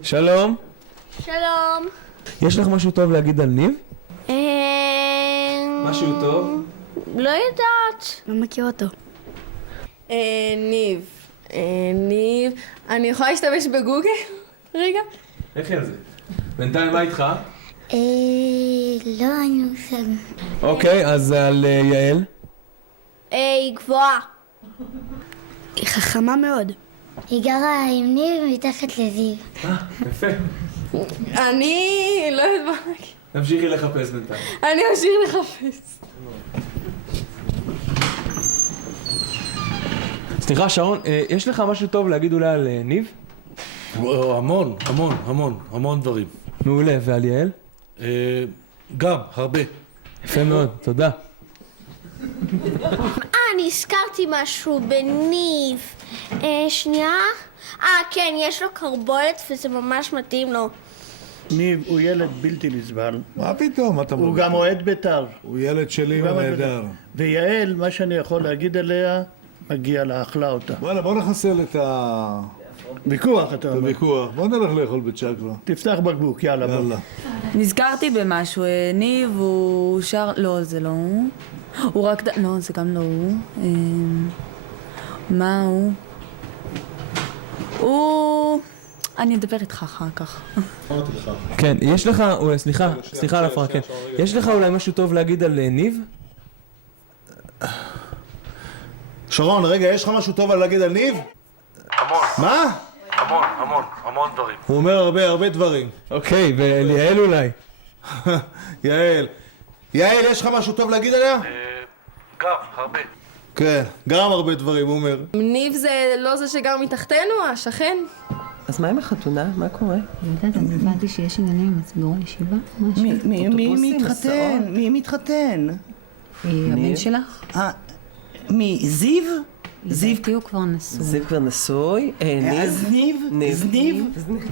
שלום. שלום. יש לך משהו טוב להגיד על ניב? משהו טוב? לא יודעת. לא מכיר אותו. ניב. ניב. אני יכולה להשתמש בגוגל? רגע. איך על זה? בינתיים מה איתך? לא, אני מושג. אוקיי, אז על יעל? היא גבוהה. היא חכמה מאוד. היא גרה עם ניב מתחת לזיו. יפה. אני לא יודעת מה להגיד. תמשיכי לחפש בינתיים. אני אמשיך לחפש. סליחה שרון, יש לך משהו טוב להגיד אולי על ניב? המון דברים. מעולה, ועל יעל? גם, הרבה. יפה מאוד, תודה. אני הזכרתי משהו בניב. שנייה. כן, יש לו קרבולת וזה ממש מתאים לו. ניב הוא ילד בלתי נסבל. מה פתאום? הוא גם אוהד בית"ר. הוא ילד שלי ונהדר. ויעל, מה שאני יכול להגיד עליה, מגיע לה, אכלה אותה. וואלה, בוא נחסל את ויכוח, אתה אומר. הוויכוח. בוא נלך לאכול בצ'קרה. תפתח בקבוק, יאללה בוא. יאללה. נזכרתי במשהו, ניב הוא שר... לא, זה לא הוא. הוא רק... לא, זה גם לא הוא. מה הוא? הוא... אני אדבר איתך אחר כך. כן, יש לך, סליחה על הפרעה, כן. יש לך אולי משהו טוב להגיד על ניב? שרון, רגע, יש לך משהו טוב להגיד על ניב? המון. מה? המון דברים. הוא אומר הרבה דברים. אוקיי, ועל יעל אולי? יעל, יש לך משהו טוב להגיד עליה? גם, הרבה. כן, גם הרבה דברים, הוא אומר. ניב זה לא זה שגר מתחתנו, השכן? אז מה עם החתונה? מה קורה? אני הבנתי שיש עניינים עם הציבור הישיבה, משהו. מי מתחתן? מי מתחתן? הבן שלך? מי? זיו? זיו הוא כבר נשוי. זיו כבר נשוי? אז ניב?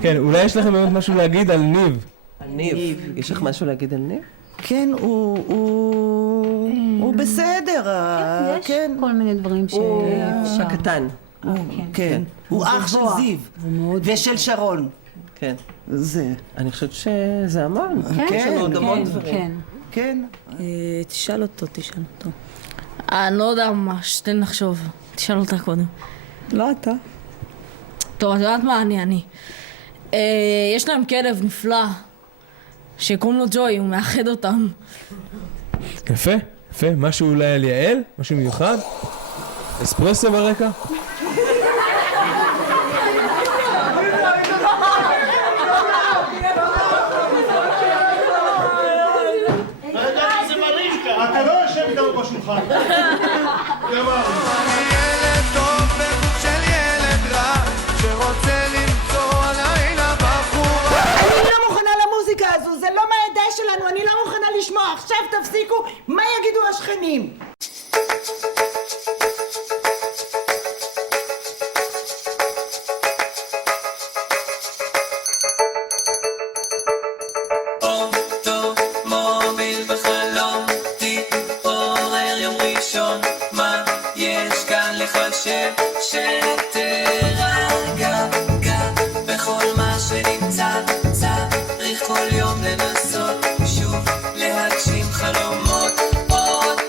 כן, אולי יש לכם באמת משהו להגיד על ניב? על ניב. יש לך משהו להגיד על ניב? כן, הוא בסדר. יש כן. כל מיני דברים שאפשר. הקטן. כן. הוא אח של זיו. ושל שרון. כן. זה. אני חושבת שזה המון. כן, יש לנו עוד המון דברים. כן. כן. תשאל אותו. אני לא יודע מה, שתן לחשוב. תשאל אותה קודם. לא אתה. טוב, את יודעת מה? אני. יש להם כלב נפלא, שקוראים לו ג'וי, הוא מאחד אותם. יפה, משהו אולי על יעל? משהו מיוחד? אספרסו ברקע? אתה לא יושב איתנו בשולחן. ילד טוב בגוף של ילד רע שרוצה למצוא לילה בחורה. אני לא מוכנה למוזיקה הזו, זה לא מהידיים שלנו, אני לא מוכנה לשמוע. עכשיו תפסיקו, מה יגידו השכנים? שתרגע בכל מה שנמצא צריך כל יום לנסות שוב להגשים חלומות עוד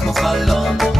כמו חלום